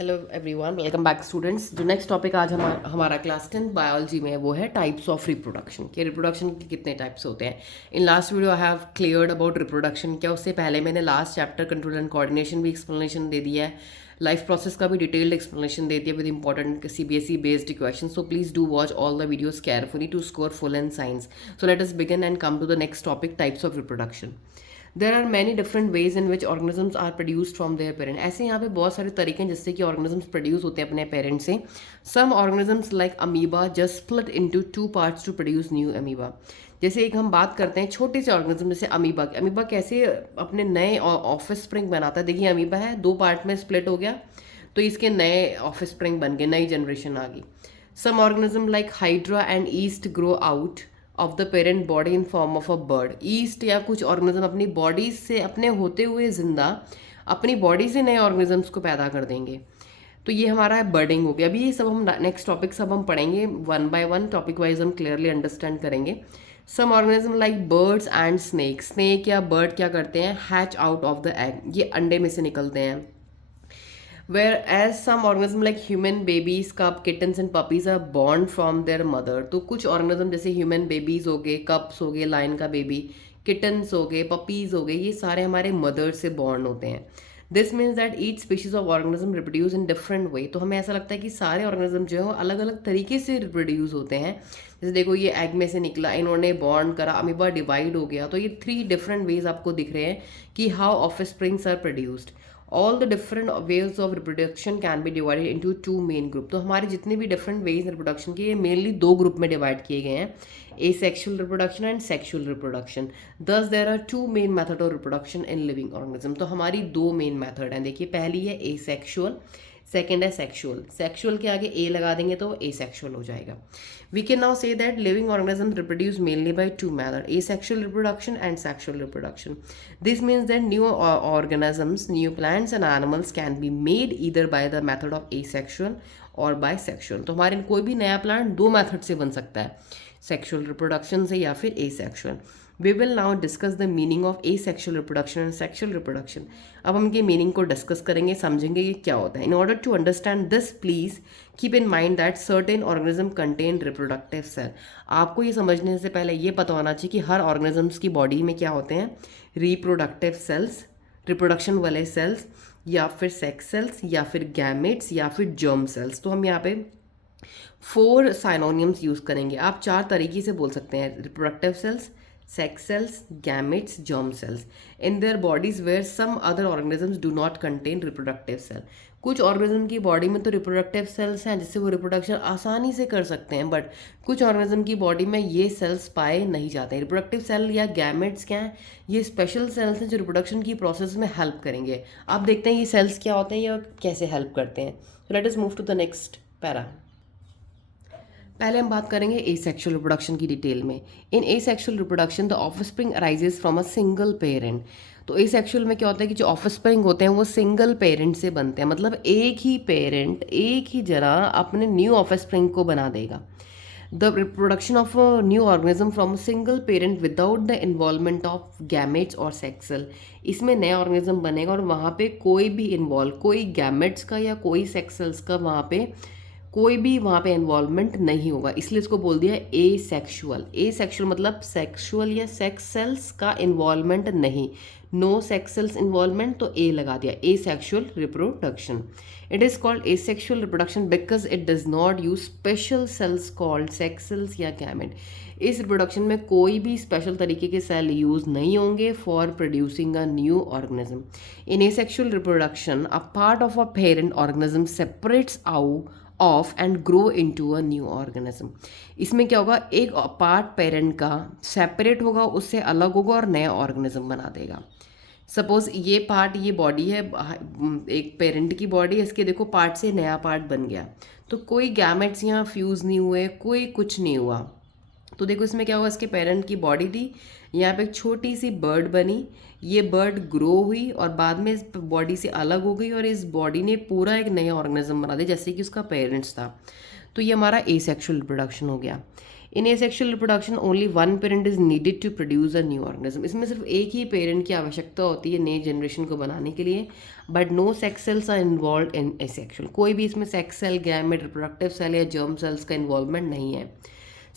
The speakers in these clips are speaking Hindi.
Hello everyone, welcome back students. जो नेक्स्ट टॉपिक आज हमारा क्लास 10 बायोलॉजी में है वो है टाइप्स ऑफ रिप्रोडक्शन। कि रिप्रोडक्शन के कितने टाइप्स होते हैं। In last video I have cleared about reproduction. क्या उससे पहले मैंने last chapter control and coordination भी एक्सप्लेनेशन दे दिया है, लाइफ प्रोसेस का भी डिटेल्ड एक्सप्लेनेशन दे दिया with important CBSE based question. So please do watch all the videos carefully to score full and science. So let us begin and come to the next topic, types of reproduction. There are many different ways in which organisms are produced from their parent. ऐसे यहाँ पे बहुत सारे तरीके हैं जिससे कि ऑर्गेनिजम्स प्रोड्यूस होते हैं अपने पेरेंट से। Some organisms like amoeba just split into two parts to produce new amoeba. जैसे एक हम बात करते हैं छोटे से ऑर्गेनिज्म जैसे अमीबा। अमीबा कैसे अपने नए ऑफिस स्प्रिंग बनाता है। देखिए अमीबा है, दो पार्ट में स्प्लिट हो गया तो इसके नए ऑफिस स्प्रिंग बन गए, नई जनरेशन आ गई। Some organism like hydra and yeast grow out of the parent body in form of a bud. Yeast या कुछ ऑर्गेनिज्म अपनी बॉडी से, अपने होते हुए जिंदा अपनी बॉडी से नए ऑर्गेनिजम्स को पैदा कर देंगे। तो ये हमारा है बर्डिंग हो गया। अभी ये सब हम नेक्स्ट टॉपिक सब हम पढ़ेंगे one by one, topic wise हम क्लियरली अंडरस्टैंड करेंगे। Some organism like birds and snake. Snake या बर्ड क्या करते हैं, hatch out of the egg, ये अंडे में से निकलते हैं। Whereas some organism like human babies, cub, kittens and puppies are born from their mother। तो कुछ organism जैसे human babies हो गए, cubs हो गए, lion का baby, kittens हो गए, puppies हो गए, ये सारे हमारे mother से born होते हैं। This means that each species of organism reproduce in different way। तो हमें ऐसा लगता है कि सारे organism जो है वो अलग अलग तरीके से reproduce होते हैं। जैसे देखो ये egg में से निकला, इन्होंने born करा, अमीबा डिवाइड हो गया, तो ये 3 different ways आपको दिख रहे हैं कि how offsprings are produced। All the different ways of reproduction can be divided into 2 main group. तो हमारे जितने भी डिफरेंट वेज रिप्रोडक्शन के, ये मेनली 2 ग्रुप में डिवाइड किए गए हैं, asexual reproduction and sexual reproduction. Thus there are 2 main method of reproduction in living organism. तो हमारी 2 मेन मेथड हैं। देखिए पहली है asexual, सेकेंड है सेक्सुअल। सेक्सुअल के आगे ए लगा देंगे तो asexual हो जाएगा। We can now say that living organism reproduce mainly by 2 method, asexual reproduction and sexual reproduction। This means that new organisms, new plants and animals can be made either by the method of asexual और by sexual। तो हमारे कोई भी नया प्लांट 2 मेथड से बन सकता है, सेक्सुअल रिप्रोडक्शन से या फिर asexual। We will now discuss the meaning of asexual reproduction and sexual reproduction. अब हम इनके मीनिंग को डिस्कस करेंगे, समझेंगे ये क्या होता है। In order to understand this please keep in mind that certain organism contain reproductive cell. आपको ये समझने से पहले ये पता होना चाहिए कि हर ऑर्गेनिजम्स की बॉडी में क्या होते हैं, रिप्रोडक्टिव सेल्स, रिप्रोडक्शन वाले सेल्स, या फिर सेक्स सेल्स, या फिर गैमेट्स, या फिर जर्म सेल्स। तो हम यहाँ पे 4 साइनोनियम्स यूज करेंगे। आप 4 तरीके से बोल सकते हैं, reproductive cells, sex cells, gametes, germ cells in their bodies where some other organisms do not contain reproductive cell। कुछ ऑर्गेनिज्म की बॉडी में तो रिप्रोडक्टिव सेल्स हैं जिससे वो रिप्रोडक्शन आसानी से कर सकते हैं, बट कुछ ऑर्गेनिज्म की बॉडी में ये सेल्स पाए नहीं जाते हैं। रिप्रोडक्टिव सेल या गैमेट्स क्या हैं, ये स्पेशल सेल्स हैं जो रिप्रोडक्शन की प्रोसेस में हेल्प करेंगे। आप देखते हैं ये सेल्स क्या होते हैं या कैसे हेल्प करते हैं। तो let us move to the next para. पहले हम बात करेंगे asexual रिप्रोडक्शन की डिटेल में। In asexual reproduction the offspring arises from a single parent. तो asexual में क्या होता है कि जो ऑफस्प्रिंग होते हैं वो सिंगल पेरेंट से बनते हैं, मतलब एक ही पेरेंट एक ही जना अपने न्यू ऑफस्प्रिंग को बना देगा। The reproduction of a new organism from a single parent without the involvement of gametes और सेक्स सेल। इसमें नया ऑर्गेनिज्म बनेगा और वहाँ पे कोई भी इन्वॉल्व, कोई गैमेट्स का या कोई सेक्स सेल्स का वहाँ पे कोई भी वहाँ पे इन्वॉल्वमेंट नहीं होगा, इसलिए इसको बोल दिया एसेक्सुअल। एसेक्सुअल मतलब सेक्सुअल या सेक्स सेल्स का इन्वॉल्वमेंट नहीं, नो सेक्स सेल्स इन्वॉल्वमेंट, तो ए लगा दिया, asexual reproduction. It is called asexual reproduction because it does not use special cells called sex cells या गैमेट। इस रिप्रोडक्शन में कोई भी स्पेशल तरीके के सेल यूज नहीं होंगे for producing a new organism. In asexual reproduction a part of a parent organism separates out of and grow into a new organism. इसमें क्या होगा, एक पार्ट पेरेंट का सेपरेट होगा, उससे अलग होगा और नया ऑर्गेनिज्म बना देगा। सपोज ये पार्ट, ये बॉडी है, एक पेरेंट की बॉडी है, इसके देखो पार्ट से नया पार्ट बन गया, तो कोई गैमेट्स यहाँ फ्यूज़ नहीं हुए, कोई कुछ नहीं हुआ। तो देखो इसमें क्या हुआ, इसके पेरेंट की बॉडी थी, यहाँ पे एक छोटी सी बर्ड बनी, ये बर्ड ग्रो हुई और बाद में इस बॉडी से अलग हो गई और इस बॉडी ने पूरा एक नया ऑर्गेनिज्म बना दिया जैसे कि उसका पेरेंट्स था। तो ये हमारा एसेक्सुअल रिप्रोडक्शन हो गया। In asexual reproduction only one parent is needed to produce a new organism, इसमें सिर्फ एक ही पेरेंट की आवश्यकता होती है नई जनरेशन को बनाने के लिए, but no sex cells are involve in asexual, कोई भी इसमें sex cell, gamete, reproductive cell या जर्म सेल्स का इन्वॉल्वमेंट नहीं है।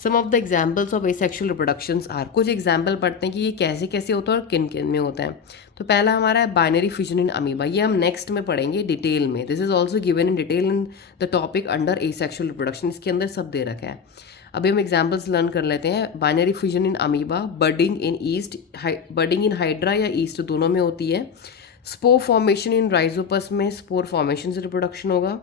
Some of the examples of asexual reproductions are, कुछ एग्जाम्पल पढ़ते हैं कि ये कैसे कैसे होता है और किन किन में होता है। तो पहला हमारा है बाइनरी फिजन इन अमीबा, ये हम नेक्स्ट में पढ़ेंगे डिटेल में, this is also given in detail in the topic under asexual reproduction, इसके अंदर सब दे रखा है। अभी हम एग्जाम्पल्स लर्न कर लेते हैं। Binary fission in amoeba, budding in yeast, budding in hydra या ईस्ट दोनों में होती है। स्पोर फॉर्मेशन इन राइजोपस में स्पोर फॉर्मेशन से रिप्रोडक्शन होगा।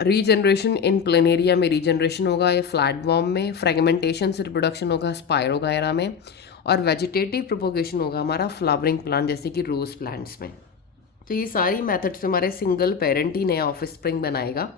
रीजनरेशन इन प्लेनेरिया में रीजनरेशन होगा या फ्लैटवॉर्म में। फ्रेगमेंटेशन से रिप्रोडक्शन होगा स्पायरोगायरा में। और वेजिटेटिव प्रोपोगेशन होगा हमारा फ्लावरिंग प्लांट जैसे कि रोज प्लांट्स में। तो ये सारी मेथड्स हमारे सिंगल पेरेंट ही नया ऑफस्प्रिंग बनाएगा।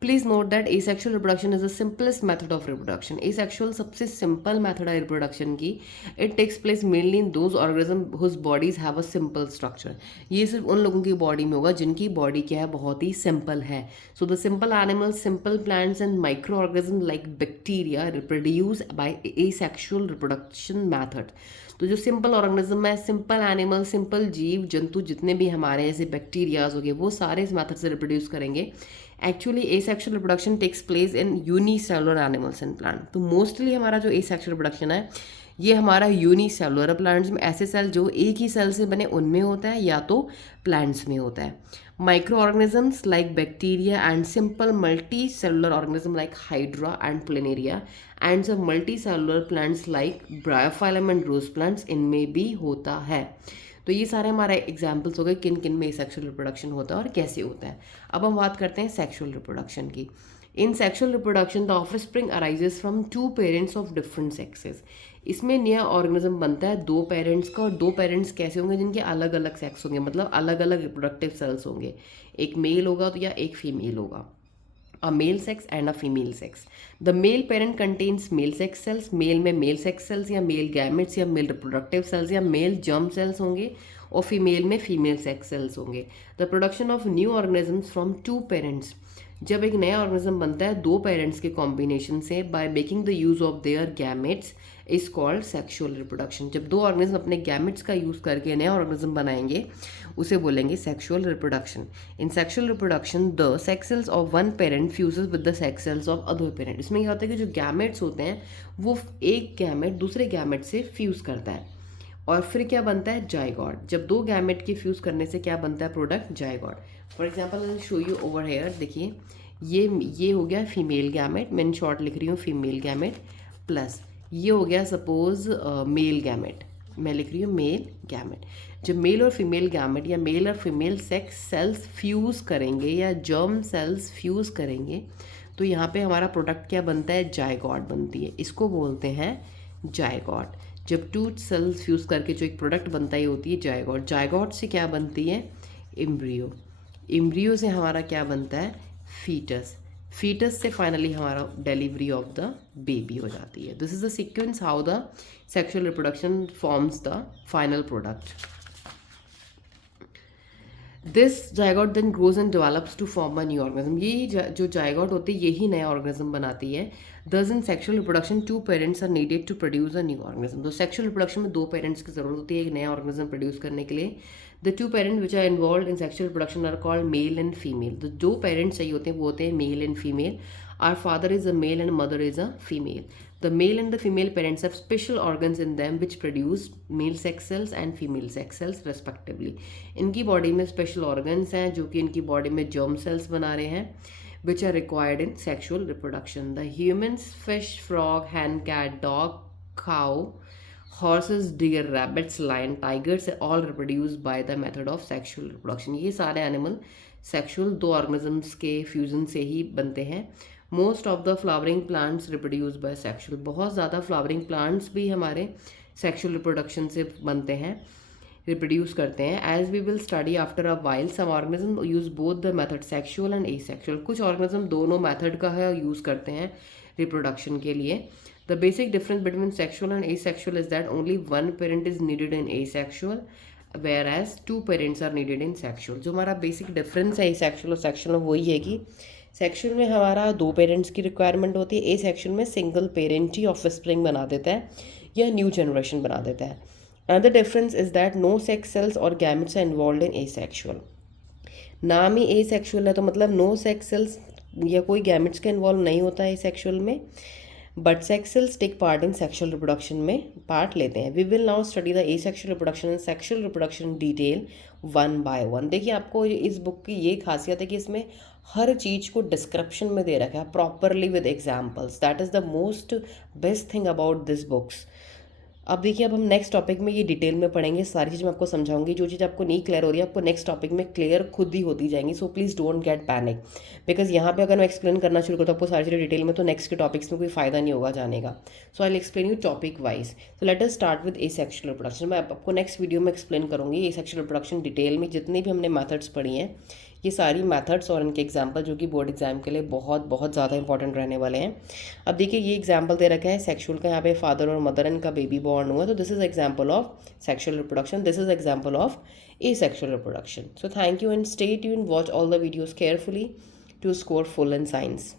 Please note that asexual reproduction is the simplest method of reproduction, asexual सबसे सिंपल मेथड है रिप्रोडक्शन की। It takes place mainly in those organism whose bodies have a simple structure, ये सिर्फ उन लोगों की बॉडी में होगा जिनकी बॉडी क्या है, बहुत ही सिंपल है। So the simple animals, simple plants and micro organism like bacteria reproduce by asexual reproduction method. तो जो सिंपल ऑर्गेनिज्म है, सिंपल एनिमल, सिंपल जीव जंतु जितने भी हमारे जैसे बैक्टीरियाज हो गए, वो सारे इस मेथड से रिप्रोड्यूस करेंगे। Actually asexual reproduction takes place in unicellular animals and plant. तो मोस्टली हमारा जो एसेक्सुअल रिप्रोडक्शन है ये हमारा यूनिसेलुलर प्लांट्स में, ऐसे सेल जो एक ही सेल से बने उनमें होता है या तो प्लांट्स में होता है। Micro organisms like bacteria and simple multi cellular organism like hydra and planaria and सब multi cellular plants like bryophyllum and rose plants, इनमें भी होता है। तो ये सारे हमारे एग्जाम्पल्स हो गए किन किन में सेक्सुअल रिप्रोडक्शन होता है और कैसे होता है। अब हम बात करते हैं सेक्सुअल रिप्रोडक्शन की। In sexual reproduction the offspring arises from two parents of different sexes, इसमें नया ऑर्गेनिज्म बनता है दो पेरेंट्स का, और दो पेरेंट्स कैसे होंगे, जिनके अलग अलग सेक्स होंगे, मतलब अलग अलग रिप्रोडक्टिव सेल्स होंगे, एक मेल होगा तो या एक फीमेल होगा। A male sex and a female sex. The male parent contains male sex cells, male में मेल सेक्स सेल्स या मेल गैमेट्स या मेल रिप्रोडक्टिव सेल्स या मेल जर्म सेल्स होंगे, और फीमेल में फीमेल सेक्स सेल्स होंगे। The production of new organisms from two parents, जब एक नया ऑर्गेनिज्म बनता है दो पेरेंट्स के कॉम्बिनेशन से, by making the use of their gametes is called sexual reproduction. जब दो ऑर्गेनिज्म अपने गैमेट्स का यूज करके नया ऑर्गेनिज्म बनाएंगे उसे बोलेंगे sexual reproduction. In sexual reproduction the sex cells of one parent fuses with the sex cells of other parent, इसमें क्या होता है कि जो गैमेट्स होते हैं वो एक गैमेट दूसरे गैमेट से फ्यूज करता है और फिर क्या बनता है, जाइगोट। जब दो गैमेट के फ्यूज करने से क्या बनता है product, zygote. For example I show you over here, देखिए ये हो गया फीमेल गैमेट, मैं इन शॉर्ट लिख रही हूँ फीमेल गैमेट, प्लस ये हो गया सपोज मेल गैमेट, मैं लिख रही हूँ मेल गैमेट। जब मेल और फीमेल गैमेट या मेल और फीमेल सेक्स सेल्स फ्यूज़ करेंगे या जर्म सेल्स फ्यूज़ करेंगे तो यहाँ पे हमारा प्रोडक्ट क्या बनता है, जाइगोट बनती है, इसको बोलते हैं जाइगोट। जब टू सेल्स फ्यूज़ करके जो एक प्रोडक्ट बनता ही होती है जाइगोट। जाइगोट से क्या बनती है, एम्ब्रियो। एम्ब्रियो से हमारा क्या बनता है, फीटस। फीटस से फाइनली हमारा डिलीवरी ऑफ द बेबी हो जाती है। This is the sequence how the sexual reproduction forms the final product. This zygote then grows and develops to form a new organism, ये जो जाइगोट होती है यही नया ऑर्गेनिज्म बनाती है। Thus in sexual reproduction two parents are needed to produce a new organism. तो सेक्सुअल रिप्रोडक्शन में दो पेरेंट्स की जरूरत होती है एक नया ऑर्गेनिज्म प्रोड्यूस करने के लिए। The two parent which are involve in sexual reproduction are called male and female. तो जो पेरेंट्स चाहिए होते हैं वो होते हैं male and female. Our father is a male and mother is a female. The male and the female parents have special organs in them which produce male sex cells and female sex cells respectively. इनकी बॉडी में स्पेशल ऑर्गन्स हैं जो कि इनकी बॉडी में जर्म सेल्स बना रहे हैं which are required in sexual reproduction. The humans, fish, frog, hen, cat, dog, cow, horses, deer, rabbits, lion, tigers are all reproduced by the method of sexual reproduction. ये सारे एनिमल सेक्सुअल दो ऑर्गेनिजम्स के फ्यूजन से ही बनते हैं। Most of the flowering plants reproduce by sexual, बहुत ज़्यादा फ्लावरिंग प्लांट्स भी हमारे सेक्सुअल रिप्रोडक्शन से बनते हैं, रिप्रोड्यूस करते हैं। As we will study after a while some organism use both the method sexual and asexual, कुछ ऑर्गेनिज्म दोनों मेथड का है यूज़ करते हैं रिप्रोडक्शन के लिए। The basic difference between sexual and asexual is that only one parent is needed in asexual whereas two parents are needed in sexual. जो हमारा बेसिक डिफरेंस है एसेक्सुअल और सेक्सुअल वही है कि सेक्सुअल में हमारा 2 पेरेंट्स की रिक्वायरमेंट होती है, ए सेक्सुअल में सिंगल पेरेंट ही ऑफस्प्रिंग बना देता है या न्यू जनरेशन बना देता है। Another difference is that no sex cells और gametes are involve in asexual. नाम ही ए सेक्सुअल है तो मतलब नो सेक्स सेल्स या कोई गैमेट्स का इन्वॉल्व नहीं होता है ए सेक्सुअल में, but sex cells take part in sexual reproduction में पार्ट लेते हैं। We will now study the asexual reproduction and sexual reproduction detail one by one. देखिए आपको इस बुक की ये खासियत है कि इसमें हर चीज़ को डिस्क्रिप्शन में दे रखा है properly with examples. That is the most best thing about this books. अब देखिए, अब हम नेक्स्ट टॉपिक में ये डिटेल में पढ़ेंगे, सारी चीज़ मैं आपको समझाऊंगी। जो चीज़ आपको नहीं क्लियर हो रही है आपको नेक्स्ट टॉपिक में क्लियर खुद ही होती जाएंगी। So please don't get panic, because यहाँ पे अगर मैं एक्सप्लेन करना शुरू करता हूँ आपको सारी चीज़ें डिटेल में, तो नेक्स्ट के टॉपिक्स में कोई फायदा नहीं होगा जाने का। So I will explain you topic wise. So let us start with asexual reproduction. मैं आपको नेक्स्ट वीडियो में एक्सप्लेन करूँगी ए सेक्सुअल रिप्रोडक्शन डिटेल में, जितनी भी हमने मैथड्स पढ़ी हैं ये सारी मेथड्स और इनके एग्जाम्पल, जो कि बोर्ड एग्जाम के लिए बहुत बहुत ज़्यादा इंपॉर्टेंट रहने वाले हैं। अब देखिए ये एग्जाम्पल दे रखा है सेक्सुअल का, यहाँ पे फादर और मदर इनका बेबी बॉर्न हुआ, तो this is example of sexual reproduction, this is example of asexual reproduction. So thank you and stay tuned, watch all the videos carefully to score full in science.